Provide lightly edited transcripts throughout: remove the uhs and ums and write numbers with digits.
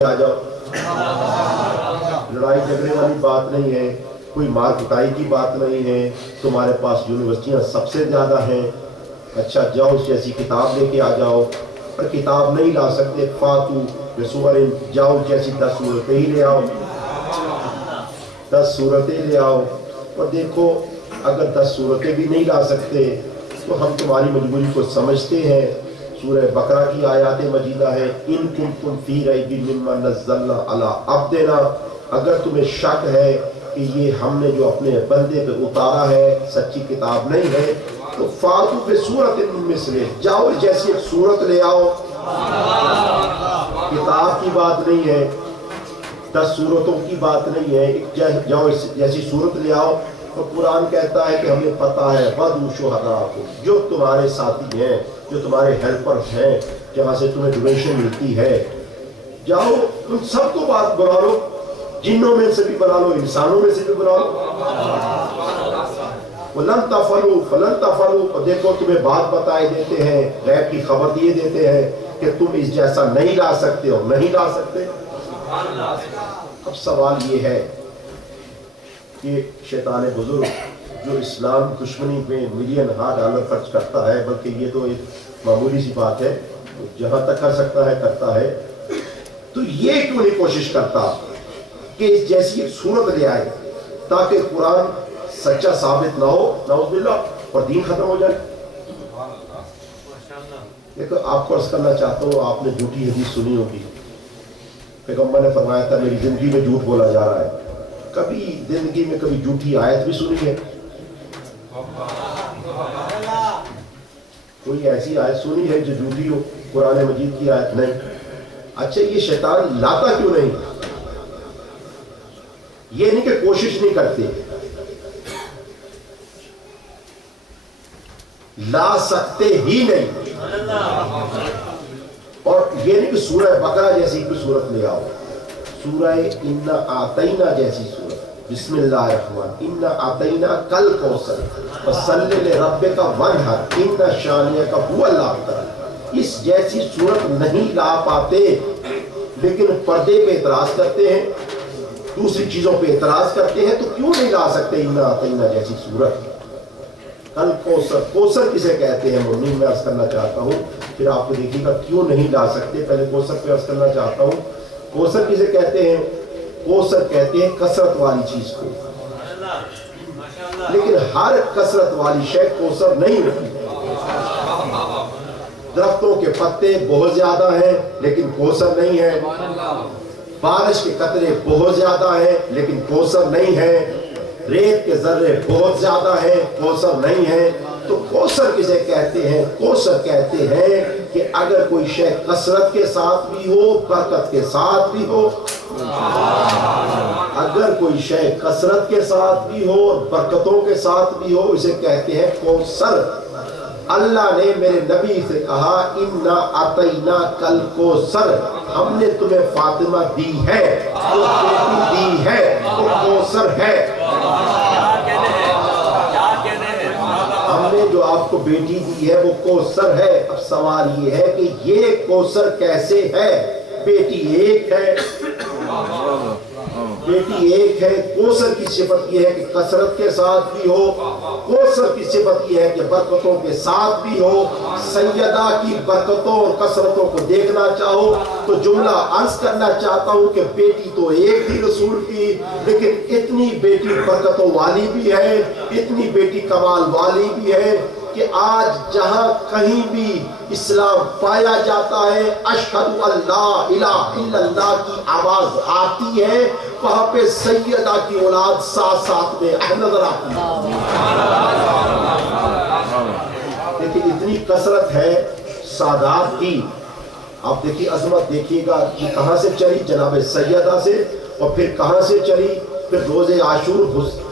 آ جاؤ. لڑائی جھگڑے والی بات نہیں ہے, کوئی مار پٹائی کی بات نہیں ہے. تمہارے پاس یونیورسٹیاں سب سے زیادہ ہیں, اچھا جاؤ جیسی کتاب لے کے آ جاؤ. پر کتاب نہیں لا سکتے, فاتو بسور, جاؤ جیسی 10 صورتیں ہی لے آؤ, 10 صورتیں لے آؤ. اور دیکھو اگر 10 صورتیں بھی نہیں لا سکتے تو ہم تمہاری مجبوری کو سمجھتے ہیں. سورہ بقرہ کی آیات مجیدہ ہے, ان کنتم فی ریب مما نزلنا علی عبدنا, اگر تمہیں شک ہے کہ یہ ہم نے جو اپنے بندے پہ اتارا ہے سچی کتاب نہیں ہے, تو فاتو بسورۃ من مثلہ, جاؤ جیسی ایک سورت لے آؤ. کتاب کی بات نہیں ہے, 10 سورتوں کی بات نہیں ہے, جاؤ جیسی سورت لے آؤ. تو قرآن کہتا ہے کہ ہمیں پتہ ہے وَدُّوا شُهَدَاءَكُمْ, جو تمہارے ساتھی ہیں, جو تمہارے ہیلپر ہیں, جہاں سے تمہیں ڈونیشن ملتی ہے, جاؤ تم سب کو بات بلا لو, جنوں میں سے بھی بلا لو, انسانوں میں سے بھی بلا لو. وَلَن تَفْعَلُوا فَلَن تَفْعَلُوا, اور دیکھو تمہیں بات بتائے دیتے ہیں, غیب کی خبر دیے دیتے ہیں کہ تم اس جیسا نہیں لا سکتے اور نہیں لا سکتے. اب سوال یہ ہے کہ شیطان بزرگ جو اسلام دشمنی میں $1,000,000 خرچ کرتا ہے, بلکہ یہ تو ایک معمولی سی بات ہے, جہاں تک کر سکتا ہے کرتا ہے, تو یہ کیوں نہیں کوشش کرتا کہ اس جیسی ایک صورت لے آئے تاکہ قرآن سچا ثابت نہ ہو, نعوذ باللہ, اور دین ختم ہو جائے. دیکھو آپ کو عرض کرنا چاہتا ہوں, آپ نے جھوٹی حدیث سنی ہوگی, پیغمبر نے فرمایا تھا میری زندگی میں جھوٹ بولا جا رہا ہے. کبھی زندگی میں کبھی جھوٹی آیت بھی سنی ہے؟ کوئی ایسی آیت سنی ہے جو جھوٹی ہو؟ قرآن مجید کی آیت نہیں. اچھا یہ شیطان لاتا کیوں نہیں؟ یہ نہیں کہ کوشش نہیں کرتے, لا سکتے ہی نہیں. اور یہ نہیں کہ سورہ بقرہ جیسی کوئی صورت لے آؤ, سورہ انا آتینا جیسی صورت, بسم اللہ الرحمن, انا آتینا کل کوثر فصلی لربک وانحر ان شانئک ھو الابتر, اس جیسی صورت نہیں لا پاتے, لیکن پردے پہ اعتراض کرتے ہیں, دوسری چیزوں پہ اعتراض کرتے ہیں. تو کیوں نہیں لا سکتے انا آتینا جیسی صورت؟ کل کوثر, کوثر کسے کہتے ہیں منی میں عرض کرنا چاہتا ہوں, پھر آپ کو دیکھیے گا کیوں نہیں لا سکتے. پہلے کوثر پہ عرض کرنا چاہتا ہوں, کوثر کسے کہتے ہیں؟ کوثر کہتے ہیں کثرت والی چیز کو, لیکن ہر کثرت والی شے کوثر نہیں ہوتی. درختوں کے پتے بہت زیادہ ہیں لیکن کوثر نہیں ہے, بارش کے قطرے بہت زیادہ ہیں لیکن کوثر نہیں ہے, ریت کے ذرے بہت زیادہ ہیں, کوثر نہیں ہے. تو کوثر کسے کہتے ہیں؟ کوثر کہتے ہیں کہ اگر کوئی شے کثرت کے ساتھ بھی ہو, برکت کے ساتھ بھی ہو, اگر کوئی شے کثرت کے ساتھ بھی ہو اور برکتوں کے ساتھ بھی ہو, اسے کہتے ہیں کوثر. اللہ نے میرے نبی سے کہا انا آتینا کل کوثر, ہم نے تمہیں فاطمہ دی ہے, جو بیٹی دی ہے وہ کوثر ہے. ہم نے جو آپ کو بیٹی دی ہے وہ کوثر ہے. اب سوال یہ ہے کہ یہ کوثر کیسے ہے؟ بیٹی ایک ہے, بیٹی ایک ہے. کوثر کی صفت یہ ہے کہ کثرت کے ساتھ بھی ہو, کوثر کی صفت یہ ہے کہ برکتوں کے ساتھ بھی ہو. سیدہ کی برکتوں اور کثرتوں کو دیکھنا چاہو تو جملہ عرض کرنا چاہتا ہوں کہ بیٹی تو ایک تھی رسول کی, لیکن اتنی بیٹی برکتوں والی بھی ہے, اتنی بیٹی کمال والی بھی ہے کہ آج جہاں کہیں بھی اسلام پایا جاتا ہے, اشہد ان لا الہ الا اللہ کی آواز آتی ہے, وہاں پہ سیدہ کی اولاد ساتھ ساتھ میں نظر آتی ہے. دیکھیں اتنی کثرت ہے سادات کی. آپ دیکھیے عظمت دیکھیے گا کہ کہاں سے چلی, جناب سیدہ سے, اور پھر کہاں سے چلی, پھر روز عاشور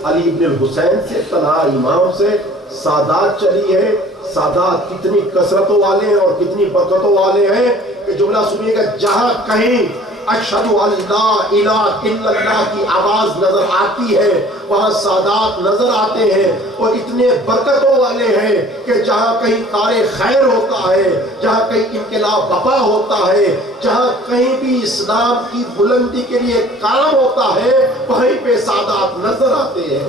علی ابن الحسین سے, طلحہ امام سے سادات چلی ہے. سادات کتنی کثرتوں والے ہیں اور کتنی برکتوں والے ہیں کہ جملہ سنیے گا, جہاں کہیں اشہد ان لا الہ الا اللہ کی آواز نظر آتی ہے وہاں سادات نظر آتے ہیں اور اتنے برکتوں والے ہیں کہ جہاں کہیں کار خیر ہوتا ہے، جہاں کہیں انقلاب بپا ہوتا ہے، جہاں کہیں بھی اسلام کی بلندی کے لیے کام ہوتا ہے، وہیں پہ سادات نظر آتے ہیں۔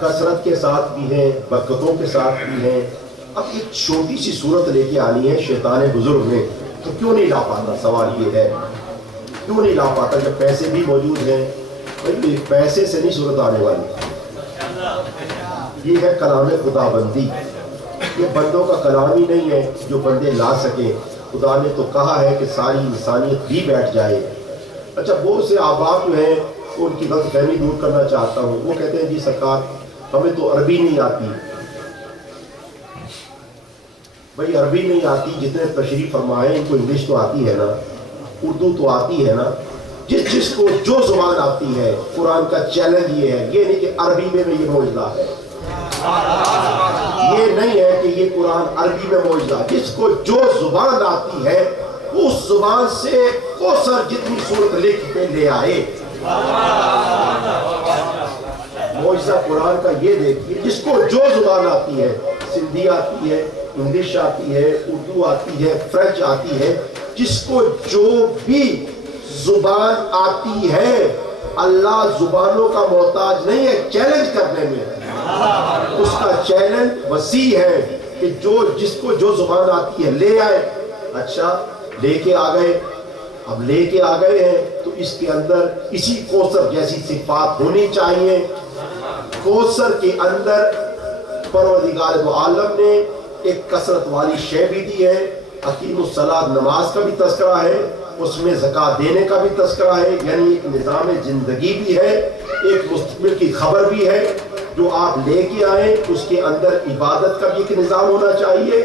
کثرت کے ساتھ بھی ہیں، برکتوں کے ساتھ بھی ہیں۔ اب ایک چھوٹی سی صورت لے کے آنی ہے شیطان بزرگ نے، تو کیوں نہیں لا پاتا؟ سوال یہ ہے کیوں نہیں لا پاتا جب پیسے بھی موجود ہیں؟ بھائی پیسے سے نہیں صورت آنے والی، یہ ہے کلام خدا بندی۔ یہ بندوں کا کلام ہی نہیں ہے جو بندے لا سکیں۔ خدا نے تو کہا ہے کہ ساری انسانیت بھی بیٹھ جائے۔ اچھا بہت سے احباب جو ہیں ان کی غلط فہمی دور کرنا چاہتا ہوں۔ وہ کہتے ہیں جی سرکار ہمیں تو عربی نہیں آتی۔ بھائی عربی نہیں آتی، جتنے تشریف فرمائے ان کو انگلش تو آتی ہے نا، اردو تو آتی ہے نا۔ جس کو جو زبان آتی ہے، قرآن کا چیلنج یہ ہے، یہ نہیں کہ عربی میں یہ معجزہ ہے، یہ نہیں ہے کہ یہ قرآن عربی میں معجزہ۔ جس کو جو زبان آتی ہے اس زبان سے کوثر جتنی صورت لکھ کے لے آئے۔ معجزہ قرآن کا یہ دیکھیے، جس کو جو زبان آتی ہے، سندھی آتی ہے، انگلش آتی ہے، اردو آتی ہے، فرینچ آتی ہے، جس کو جو بھی زبان آتی ہے، اللہ زبانوں کا محتاج نہیں ہے چیلنج کرنے میں۔ اس کا چیلنج وسیع ہے کہ جس کو جو زبان آتی ہے لے آئے۔ اچھا لے کے آ گئے، اب لے کے آ گئے ہیں تو اس کے اندر اسی کوثر جیسی صفات ہونی چاہیے۔ کوثر کے اندر پروردگار دو عالم نے ایک کثرت والی شے بھی دی ہے۔ اقیم الصلاۃ نماز کا بھی تذکرہ ہے، اس میں زکوٰۃ دینے کا بھی تذکرہ ہے، یعنی ایک نظام زندگی بھی ہے، ایک مستقبل کی خبر بھی ہے جو آپ لے کے آئیں۔ اس کے اندر عبادت کا بھی ایک نظام ہونا چاہیے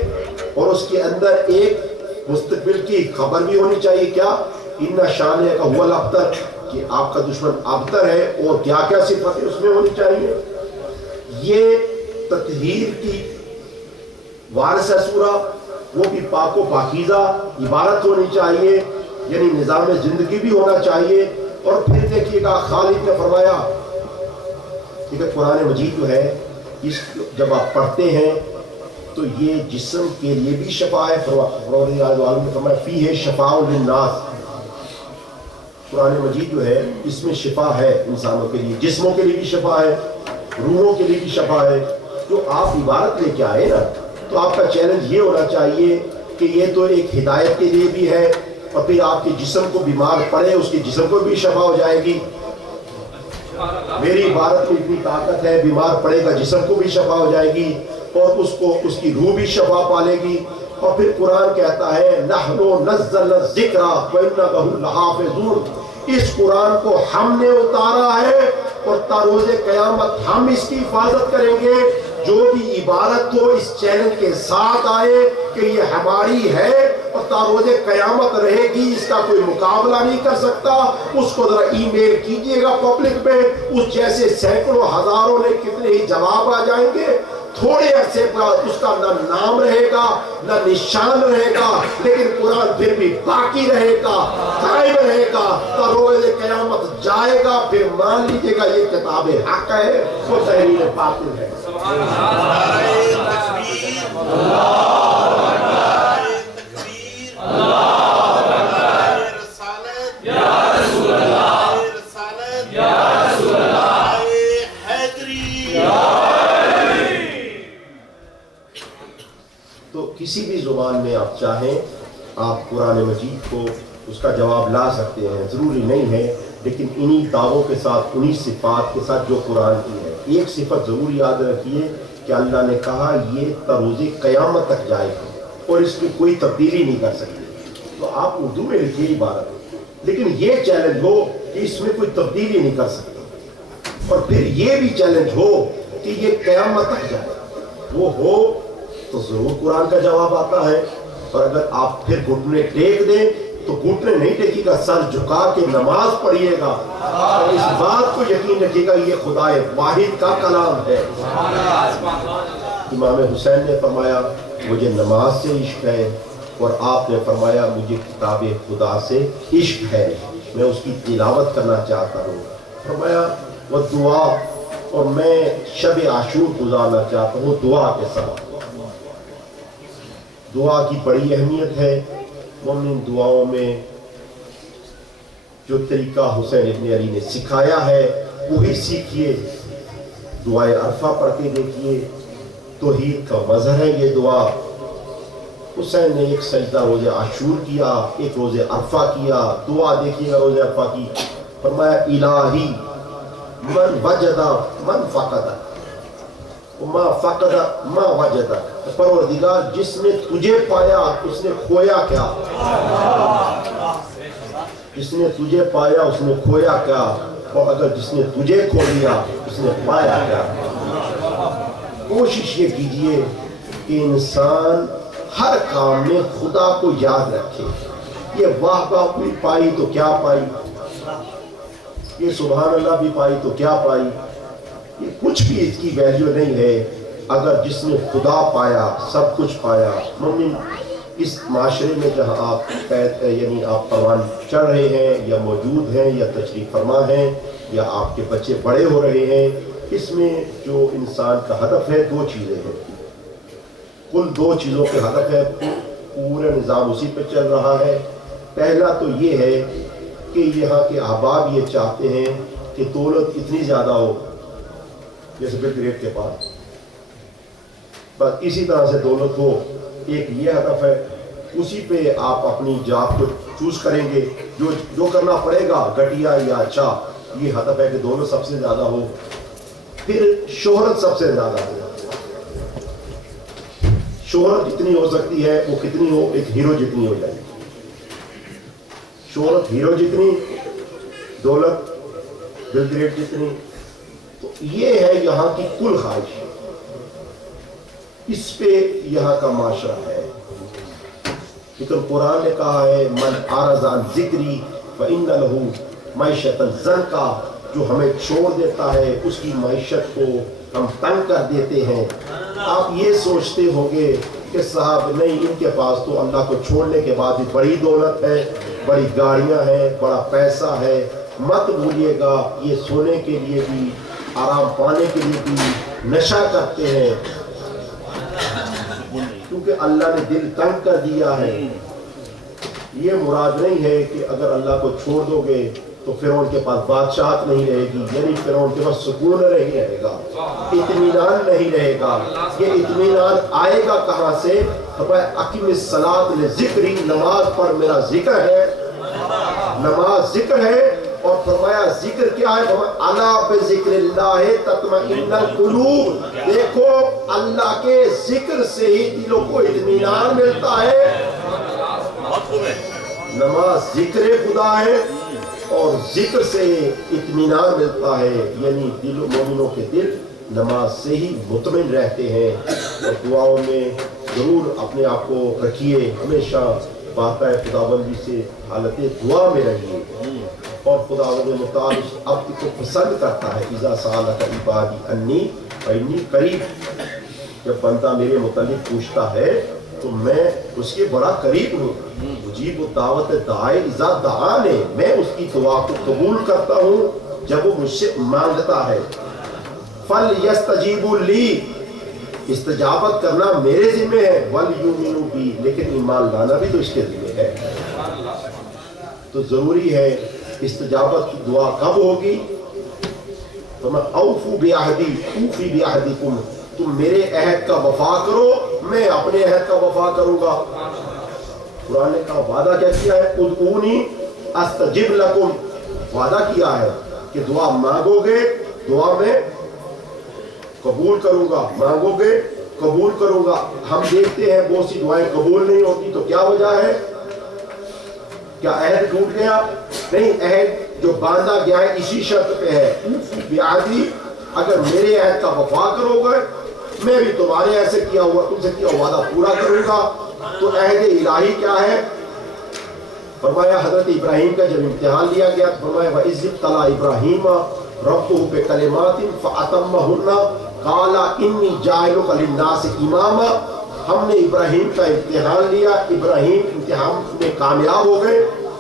اور اس کے اندر ایک مستقبل کی خبر بھی ہونی چاہیے۔ کیا؟ ان شانہ کا هو الابتر، کہ آپ کا دشمن ابتر ہے، اور کیا کیا صفتیں اس میں ہونی چاہیے۔ یہ تطہیر کی وارث ہے سورہ، وہ بھی پاک و پاکیزہ عبارت ہونی چاہیے، یعنی نظام زندگی بھی ہونا چاہیے۔ اور پھر دیکھیے گا خالد نے فرمایا کہ قرآن مجید جو ہے اس جب آپ پڑھتے ہیں تو یہ جسم کے لیے بھی شفا ہے۔ پروردگار نے فرمایا فیہ شفاء للناس، قرآن مجید جو ہے اس میں شفا ہے انسانوں کے لیے، جسموں کے لیے بھی شفا ہے، روحوں کے لیے بھی شفا ہے۔ جو آپ عبارت لے کے آئے نا، تو آپ کا چیلنج یہ ہونا چاہیے کہ یہ تو ایک ہدایت کے لیے بھی ہے، اور پھر آپ کے جسم کو بیمار پڑے اس کے جسم کو بھی شفا ہو جائے گی۔ میری عبارت میں اتنی طاقت ہے، بیمار پڑے گا جسم کو بھی شفا ہو جائے گی اور اس کی روح بھی شفا پالے گی۔ اور پھر قرآن کہتا ہے نحن نزلنا الذکر وإنا لہ لحافظون، اس قرآن کو ہم نے اتارا ہے اور تا روز قیامت ہم اس کی حفاظت کریں گے۔ جو بھی عبارت ہو اس چیلنج کے ساتھ آئے کہ یہ ہماری ہے اور تا روز قیامت رہے گی، اس کا کوئی مقابلہ نہیں کر سکتا، اس کو ذرا ای میل کیجئے گا پبلک میں، اس جیسے سینکڑوں ہزاروں نے کتنے ہی جواب آ جائیں گے۔ تھوڑے عرصے بعد اس کا نہ نام رہے گا نہ نشان رہے گا، لیکن قرآن پھر بھی باقی رہے گا، قائم رہے گا، تو روز قیامت جائے گا۔ پھر مان لیجئے گا یہ کتاب حق ہے، وہ تحریر باطل ہے۔ تو کسی بھی زبان میں آپ چاہیں آپ قرآن مجید کو اس کا جواب لا سکتے ہیں، ضروری نہیں ہے، لیکن انہی دعووں کے ساتھ، انہی صفات کے ساتھ جو قرآن کی ہے۔ ایک صفت ضرور یاد رکھیے کہ اللہ نے کہا یہ تروز قیامت تک جائے گا اور اس میں کوئی تبدیلی نہیں کر سکتے۔ تو آپ اردو میں لکھیے عبارت، لیکن یہ چیلنج ہو کہ اس میں کوئی تبدیلی نہیں کر سکتے، اور پھر یہ بھی چیلنج ہو کہ یہ قیامت تک جائے۔ وہ ہو تو ضرور قرآن کا جواب آتا ہے، اور اگر آپ پھر گھٹنے ٹیک دیں تو گھٹنے نہیں ٹیکے گا، سر جھکا کے نماز پڑھیے گا، اور اس بات کو یقین رکھیے گا یہ خدا واحد کا کلام ہے۔ امام حسین نے فرمایا مجھے نماز سے عشق ہے، اور آپ نے فرمایا مجھے کتاب خدا سے عشق ہے، میں اس کی تلاوت کرنا چاہتا ہوں۔ فرمایا وہ دعا، اور میں شب عاشور گزارنا چاہتا ہوں دعا کے ساتھ۔ دعا کی بڑی اہمیت ہے، مومن دعاؤں میں جو طریقہ حسین ابن علی نے سکھایا ہے وہی سیکھیے۔ دعائے عرفہ پڑھ کے دیکھیے، توحید کا مظہر ہے یہ دعا۔ حسین نے ایک سجدہ روز عاشور کیا، ایک روز عرفہ کیا، دعا دیکھیے گا روز عرفہ کی۔ فرمایا الہی من وجد من فقد، ما فقد ما وجد، پروردگار جس نے تجھے پایا اس نے کھویا کیا، جس نے تجھے پایا اس نے کھویا کیا، اور اگر جس نے تجھے کھو لیا اس نے پایا کیا۔ کوشش یہ کیجئے کہ انسان ہر کام میں خدا کو یاد رکھے۔ یہ واہ واہ بھی پائی تو کیا پائی، یہ سبحان اللہ بھی پائی تو کیا پائی، یہ کچھ بھی اس کی ویلیو نہیں ہے۔ اگر جس نے خدا پایا سب کچھ پایا۔ مومن اس معاشرے میں جہاں آپ یعنی آپ پروان چڑھ رہے ہیں یا موجود ہیں یا تشریف فرما ہیں یا آپ کے بچے بڑے ہو رہے ہیں، اس میں جو انسان کا ہدف ہے دو چیزیں ہیں، کل دو چیزوں کے ہدف ہے، پورا نظام اسی پہ چل رہا ہے۔ پہلا تو یہ ہے کہ یہاں کے احباب یہ چاہتے ہیں کہ دولت اتنی زیادہ ہو جیسے بل گریٹ کے پاس، بس اسی طرح سے دولت ہو، ایک یہ ہدف ہے، اسی پہ آپ اپنی جاب کو چوز کریں گے، جو کرنا پڑے گا گھٹیا یا اچھا، یہ ہدف ہے کہ دولت سب سے زیادہ ہو۔ پھر شہرت سب سے زیادہ ہو، شہرت جتنی ہو سکتی ہے وہ کتنی ہو، ایک ہیرو جتنی ہو جائے، شہرت ہیرو جتنی، دولت بل گریٹ جتنی۔ تو یہ ہے یہاں کی کل خواہش، اس پہ یہاں کا معاشرہ ہے۔ لیکن قرآن نے کہا ہے من اعرض عن ذکری فإن لہ معیشۃ ضنکا، جو ہمیں چھوڑ دیتا ہے اس کی معیشت کو ہم تنگ کر دیتے ہیں۔ آپ یہ سوچتے ہوگے کہ صاحب نہیں، ان کے پاس تو اللہ کو چھوڑنے کے بعد بھی بڑی دولت ہے، بڑی گاڑیاں ہیں، بڑا پیسہ ہے۔ مت بھولیے گا یہ سونے کے لیے بھی، آرام پانے کے لیے بھی نشہ کرتے ہیں، کیونکہ اللہ نے دل تنگ کر دیا ہے۔ یہ مراد نہیں ہے کہ اگر اللہ کو چھوڑ دو گے تو فرعون کے پاس بادشاہت نہیں رہے گی، یعنی فرعون کے پاس سکون نہیں رہے گا، اطمینان نہیں رہے گا۔ یہ اطمینان آئے گا کہاں سے؟ اقیم الصلاۃ لذکری، نماز پر میرا ذکر ہے، نماز ذکر ہے۔ اور فرمایا ذکر کیا ہے؟ الا بذکر اللہ تطمئن القلوب، دیکھو اللہ کے ذکر سے ہی دلوں کو اطمینان ملتا ہے۔ نماز ذکر خدا ہے اور ذکر سے اطمینان ملتا ہے، یعنی مومنوں کے دل نماز سے ہی مطمئن رہتے ہیں۔ اور دعاؤں میں ضرور اپنے آپ کو رکھیے، ہمیشہ باقاع خداوندی سے حالت دعا میں رہیے، اور خداوند متعال اس عبد کو پسند کرتا ہے۔ اذا سألک عبادی انی فانی قریب، جب بندہ میرے متعلق پوچھتا ہے تو میں اس کے بڑا قریب ہوں۔ مجیب الدعوت داعی اذا دعانی، میں اس کی دعا کو قبول کرتا ہوں جب وہ مجھ سے مانگتا ہے۔ فَلْيَسْتَجِيبُوا لِي، استجابت کرنا میرے ذمہ ہے، وَلْيُؤْمِنُوا بِي، لیکن ایمان لانا بھی تو اس کے ذمہ ہے۔ تو ضروری ہے استجابت کی دعا کب ہوگی؟ تو میں اوفو بعہدی اوفی بعہدکم، تم میرے عہد کا وفا کرو، میں اپنے عہد کا وفا کروں گا۔ قرآن نے کہا وعدہ کیا کیا ہے؟ ادعونی استجب لکم، وعدہ کیا ہے کہ دعا مانگو گے دعا میں قبول کروں گا، مانگو گے قبول کروں گا۔ ہم دیکھتے ہیں بہت سی دعائیں قبول نہیں ہوتی، تو کیا وجہ ہے؟ کیا عہد ٹوٹ گیا؟ نہیں، عہد جو باندھا گیا ہے اسی شرط پہ ہے، بعہدی، اگر میرے عہد کا وفا کرو گے میں بھی تمہارے ایسے کیا ہوا تم سے کیا وعدہ پورا کروں گا۔ تو عہد الہی کیا ہے؟ فرمایا حضرت ابراہیم کا جب امتحان لیا گیا تو فرمایا وَإِذِ ابْتَلَىٰ إِبْرَاهِيمَ رَبُّهُ بِكَلِمَاتٍ فَأَتَمَّهُنَّ قَالَ إِنِّي جَاعِلُكَ لِلنَّاسِ إِمَامًا۔ ہم نے ابراہیم کا امتحان لیا، ابراہیم امتحان میں کامیاب ہو گئے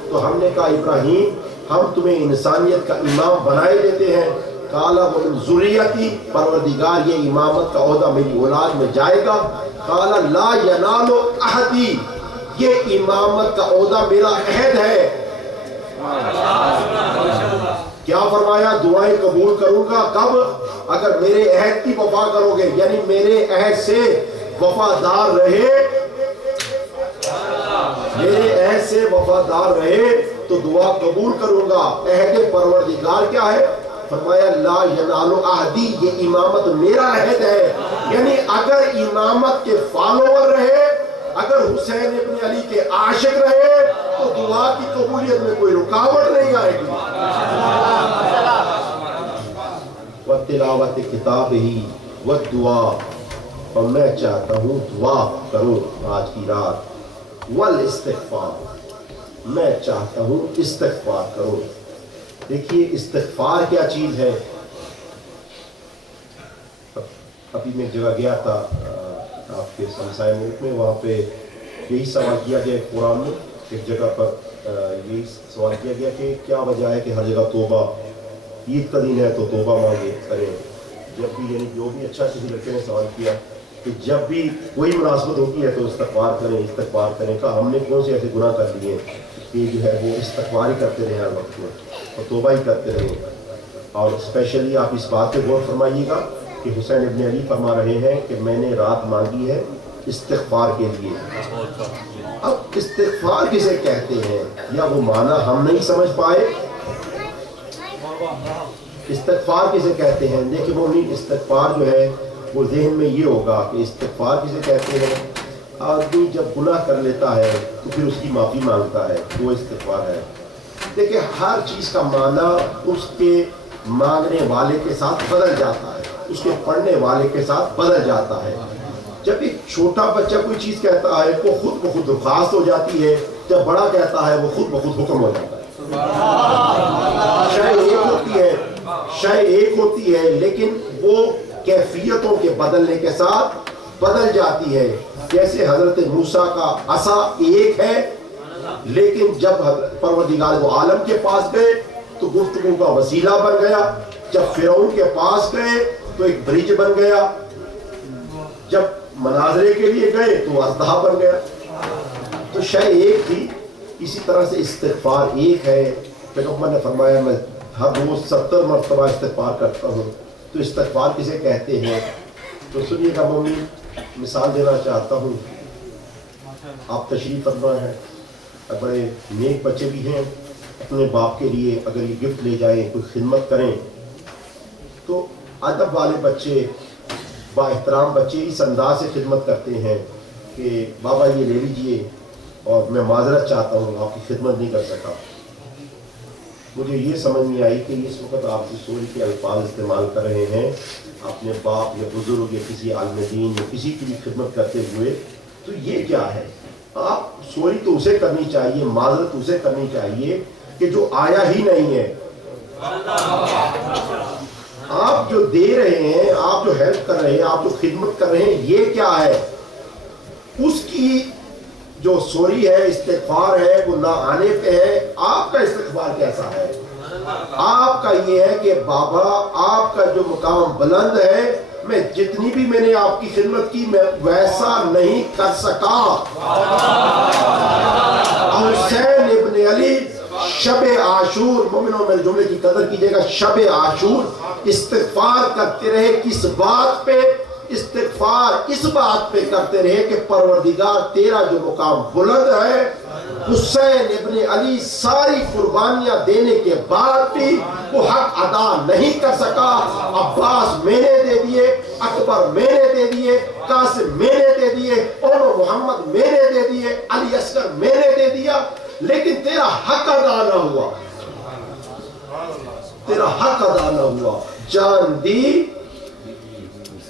تو ہم نے کہا ابراہیم ہم تمہیں انسانیت کا امام بنائے دیتے ہیں۔ قَالَ وَمِن ذُرِّيَّتِي، پروردگار یہ امامت کا عہدہ میری اولاد میں جائے گا۔ قَالَ لَا يَنَالُ عَهْدِي، یہ امامت کا عہدہ میرا عہد ہے۔ کیا فرمایا؟ دعائیں قبول کروں گا کب؟ اگر میرے عہد کی وفا کرو گے، یعنی میرے عہد سے وفادار رہے، میرے عہد سے وفادار رہے تو دعا قبول کروں گا۔ عہد پروردگار کیا ہے؟ فرمایا لا ینال عہدی، یہ امامت میرا عہد ہے۔ یعنی اگر امامت کے فالوور رہے، اگر حسین ابن علی کے عاشق رہے تو دعا کی قبولیت میں کوئی رکاوٹ نہیں آئے گی۔ وَتِلَاوَتِ کِتَابِهِ وَالدُّعَاء، اور میں چاہتا ہوں دعا کروں آج کی رات، والاستغفار، میں چاہتا ہوں استغفار کروں۔ دیکھیے استغفار کیا چیز ہے۔ ابھی میں ایک جگہ گیا تھا آپ کے ہمسائے ملک میں، وہاں پہ یہی سوال کیا گیا قرآن میں، ایک جگہ پر یہی سوال کیا گیا کہ کیا وجہ ہے کہ ہر جگہ توبہ، عید کا دن ہے تو توبہ مانگے کریں۔ جب بھی یعنی جو بھی اچھا کسی لڑکے نے سوال کیا کہ جب بھی کوئی مناسبت ہوتی ہے تو استغفار کریں، استغفار کریں۔ کہا ہم نے کون سے ایسے گناہ کر لیے کہ جو ہے وہ استغفار ہی کرتے رہے ہر وقت میں اور توبہ ہی کرتے رہے۔ اور اسپیشلی آپ اس بات پہ غور فرمائیے گا کہ حسین ابن علی فرما رہے ہیں کہ میں نے رات مانگی ہے استغفار کے لیے۔ اب استغفار کسے کہتے ہیں یا وہ معنی ہم نہیں سمجھ پائے؟ استغفار کسے کہتے ہیں؟ دیکھیں وہ استغفار جو ہے وہ ذہن میں یہ ہوگا کہ استغفار کسے کہتے ہیں؟ آدمی جب گناہ کر لیتا ہے تو پھر اس کی معافی مانگتا ہے، وہ استغفار ہے۔ دیکھیں ہر چیز کا معنی اس کے مانگنے والے کے ساتھ بدل جاتا ہے، اس کے پڑھنے والے کے ساتھ بدل جاتا ہے۔ جب ایک چھوٹا بچہ کوئی چیز کہتا ہے وہ خود بخود درخواست ہو جاتی ہے، جب بڑا کہتا ہے وہ خود بخود حکم ہو جاتا ہے۔ شے ایک ہوتی ہے لیکن وہ کیفیتوں کے بدلنے کے ساتھ بدل جاتی ہے۔ جیسے حضرت موسیٰ کا عصا ایک ہے لیکن جب پروردگار وہ عالم کے پاس گئے تو گفتگو کا وسیلہ بن گیا، جب فرعون کے پاس گئے تو ایک برج بن گیا، جب مناظرے کے لیے گئے تو اژدہا بن گیا۔ تو شے ایک تھی، اسی طرح سے استغفار ایک ہے۔ پیغمبر نے فرمایا میں ہر روز 70 مرتبہ استغفار کرتا ہوں۔ تو استغفار کسے کہتے ہیں؟ تو سنیے گا ممی، مثال دینا چاہتا ہوں۔ آپ تشریف فرما ہیں، بڑے نیک بچے بھی ہیں، اپنے باپ کے لیے اگر یہ گفٹ لے جائیں، کوئی خدمت کریں تو ادب والے بچے، با احترام بچے اس انداز سے خدمت کرتے ہیں کہ بابا یہ لے لیجئے اور میں معذرت چاہتا ہوں آپ کی خدمت نہیں کر سکا۔ مجھے یہ سمجھ نہیں آئی کہ اس وقت آپ سوری کے الفاظ استعمال کر رہے ہیں اپنے باپ یا بزرگ یا کسی عالم دین یا کسی کی بھی خدمت کرتے ہوئے، تو یہ کیا ہے؟ آپ سوری تو اسے کرنی چاہیے، معذرت اسے کرنی چاہیے کہ جو آیا ہی نہیں ہے۔ آپ جو دے رہے ہیں، آپ جو ہیلپ کر رہے ہیں، آپ جو خدمت کر رہے ہیں، یہ کیا ہے؟ اس کی جو سوری ہے، استغفار ہے، وہ نہ آنے پہ ہے۔ آپ کا استغفار کیسا ہے؟ آپ کا یہ ہے کہ بابا آپ کا جو مقام بلند ہے، میں جتنی بھی میں نے آپ کی خدمت کی میں ویسا نہیں کر سکا۔ حسین ابن علی شب عاشور، مومنوں میں جملے کی قدر کیجئے گا، شب عاشور استغفار کرتے رہے۔ کس بات پہ؟ استغفار اس بات پہ کرتے رہے کہ پروردگار تیرا جو مقام بلند ہے۔ حسین ابن علی ساری قربانیاں دینے کے بعد بھی وہ حق ادا نہیں کر سکا۔ عباس میں نے دے دیے، اکبر میں نے دے دیے، قاسم میں نے دے دیے، اولو محمد میں نے دے دیے، علی اصغر میں نے دے دیا، لیکن تیرا حق ادا نہ ہوا، تیرا حق ادا نہ ہوا۔ جان دی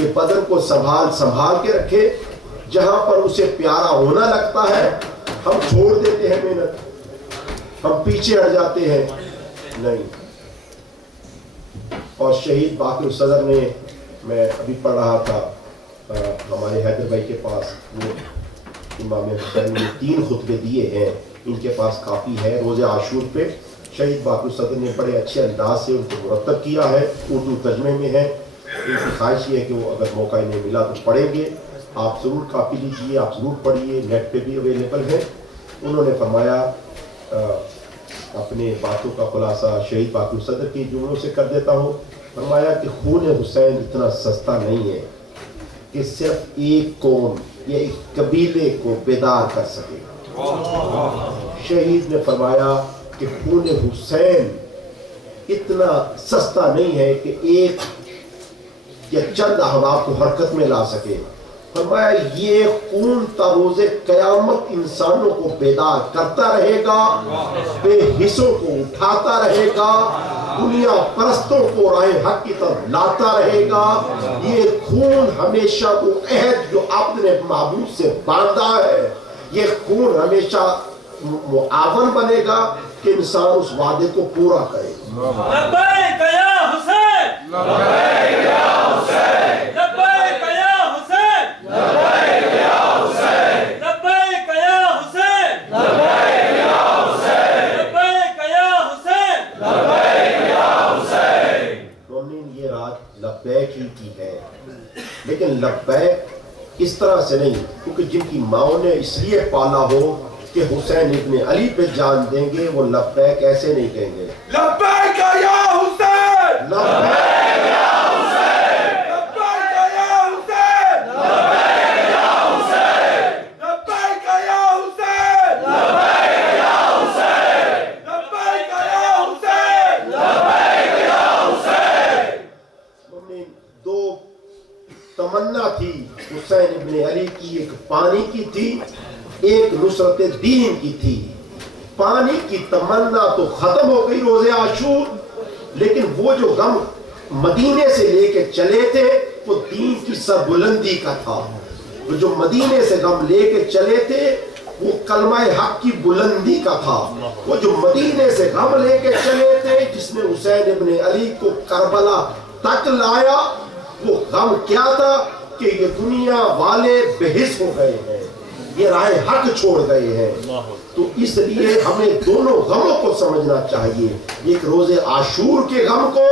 کہ بدن کو سنبھال کے رکھے. جہاں پر اسے پیارا ہونا لگتا ہے ہم چھوڑ دیتے ہیں محنت, ہم پیچھے ہٹ جاتے ہیں. نہیں. اور شہید باقر الصدر نے, میں ابھی پڑھ رہا تھا ہمارے حیدر بھائی کے پاس, وہ امام حسین نے 3 خطبے دیے ہیں, ان کے پاس کاپی ہے روز عاشور پہ. شہید باقر الصدر نے بڑے اچھے انداز سے ان کو مرتب کیا ہے, اردو ترجمے میں ہے. ان کی خواہش یہ ہے کہ وہ اگر موقع انہیں ملا تو پڑھیں گے. آپ ضرور کاپی لیجئے, آپ ضرور پڑھیے, نیٹ پہ بھی اویلیبل ہے. انہوں نے فرمایا, اپنے باتوں کا خلاصہ شہید باقر الصدر کے جملوں سے کر دیتا ہوں. فرمایا کہ خون حسین اتنا سستا نہیں ہے کہ صرف ایک قوم یا ایک قبیلے کو بیدار کر سکے. شہید نے فرمایا کہ خون حسین اتنا سستا نہیں ہے کہ ایک یا چند احباب کو حرکت میں لا سکے. فرمایا یہ خون تا روز قیامت انسانوں کو بیدار کرتا رہے گا, بے حصوں کو اٹھاتا رہے گا, دنیا پرستوں کو راہ حق کی طرف لاتا رہے گا. یہ خون ہمیشہ وہ عہد جو آپ نے معبود سے باندھا ہے, یہ خون ہمیشہ معاون بنے گا کہ انسان اس وعدے کو پورا کرے. لبیک یا حسین, لبیک یا حسین, لبیک یا حسین, لبیک یا حسین, لبیک یا حسین, لبیک یا حسین, لبیک یا حسین, لبیک یا حسین. مومنین یہ رات لبیک ہی کی ہے, لیکن لبیک اس طرح سے نہیں, کیونکہ جن کی ماؤں نے اس لیے پالا ہو کہ حسین ابن علی پہ جان دیں گے, وہ لبیک ایسے نہیں کہیں گے. لبیک یا حسین, لبیک یا حسین, لبیک یا حسین, لبیک یا حسین, لبیک یا حسین, لبیک یا حسین, لبیک یا حسین, لبیک یا حسین. مومنین, 2 تمنا تھی حسین ابن علی کی, ایک پانی کی تھی, ایک نصرت دین کی تھی. پانی کی تمنا تو ختم ہو گئی روز عاشور, لیکن وہ جو غم مدینے سے لے کے چلے تھے وہ دین کی سربلندی کا تھا. وہ جو مدینے سے غم لے کے چلے تھے وہ کلمہ حق کی بلندی کا تھا. وہ جو مدینے سے غم لے کے چلے تھے, جس نے حسین ابن علی کو کربلا تک لایا, وہ غم کیا تھا کہ یہ دنیا والے بحث ہو گئے ہیں, یہ راہ حق چھوڑ گئے ہیں. تو اس لیے ہمیں دونوں غموں کو سمجھنا چاہیے, ایک روز عاشور کے غم کو,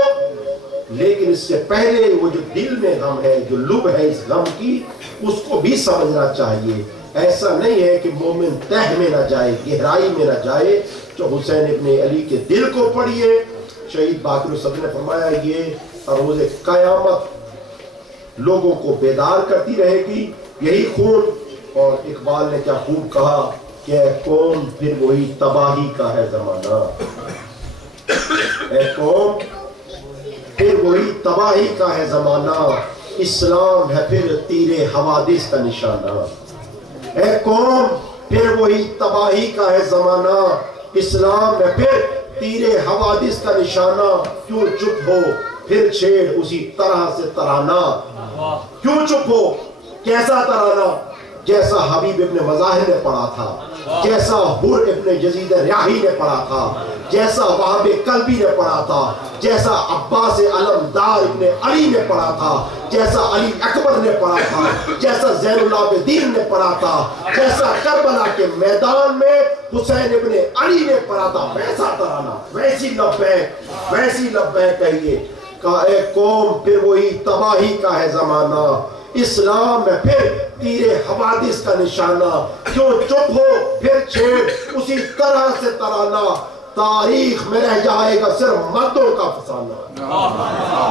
لیکن اس سے پہلے وہ جو دل میں غم ہے, جو لب ہے اس غم کی, اس کو بھی سمجھنا چاہیے. ایسا نہیں ہے کہ مومن تہ میں نہ جائے, گہرائی میں نہ جائے. جو حسین ابن علی کے دل کو پڑھیے. شہید باقر الصدر نے فرمایا یہ روز قیامت لوگوں کو بیدار کرتی رہے گی, یہی خون. اور اقبال نے کیا خوب کہا کہ اے قوم پھر وہی تباہی کا ہے زمانہ, اے قوم پھر وہی تباہی کا ہے زمانہ, اسلام ہے پھر تیر حوادث کا نشانہ. اے قوم پھر وہی تباہی کا ہے زمانہ, اسلام ہے پھر تیر حوادث کا نشانہ. کیوں چپ ہو پھر چھیڑ اسی طرح سے ترانہ, کیوں چپ ہو کیسا ترانہ, جیسا حبیب ابن مظاہر نے پڑھا تھا, جیسا حر ابن یزید ریاحی نے پڑھا تھا, جیسا وہاب قلبی نے پڑھا تھا, جیسا عباس علمدار ابن علی نے پڑھا تھا, جیسا علی اکبر نے پڑھا تھا, جیسا زین العابدین نے پڑھا تھا, جیسا کربلا کے میدان میں حسین ابن علی نے پڑھا تھا, ویسا ترانہ, ویسی لبیک کہیے. کہا اے قوم پھر وہی تباہی کا ہے زمانہ, اسلام ہے پھر تیر حوادث کا نشانہ. کیوں چپ ہو پھر چھیڑ اسی طرح سے ترانہ, تاریخ میں رہ جائے گا صرف مردوں کا فسانہ.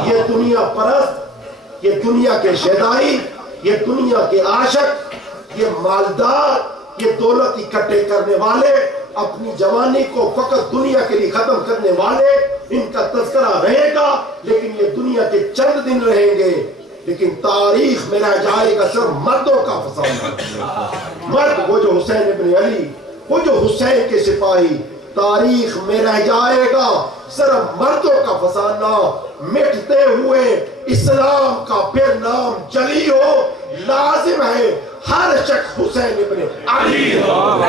یہ دنیا پرست, یہ دنیا کے شیدائی, یہ دنیا کے عاشق, یہ مالدار, یہ دولت اکٹھے کرنے والے, اپنی جوانی کو فقط دنیا کے لیے ختم کرنے والے, ان کا تذکرہ رہے گا لیکن یہ دنیا کے چند دن رہیں گے, لیکن تاریخ میں رہ جائے گا صرف مردوں کا فسانہ. مرد وہ جو حسین ابن علی, وہ جو حسین کے سپاہی, تاریخ میں رہ جائے گا صرف مردوں کا فسانہ. مٹتے ہوئے اسلام کا پھر نام لازم ہے ہر شخص حسین ابن علی ہو.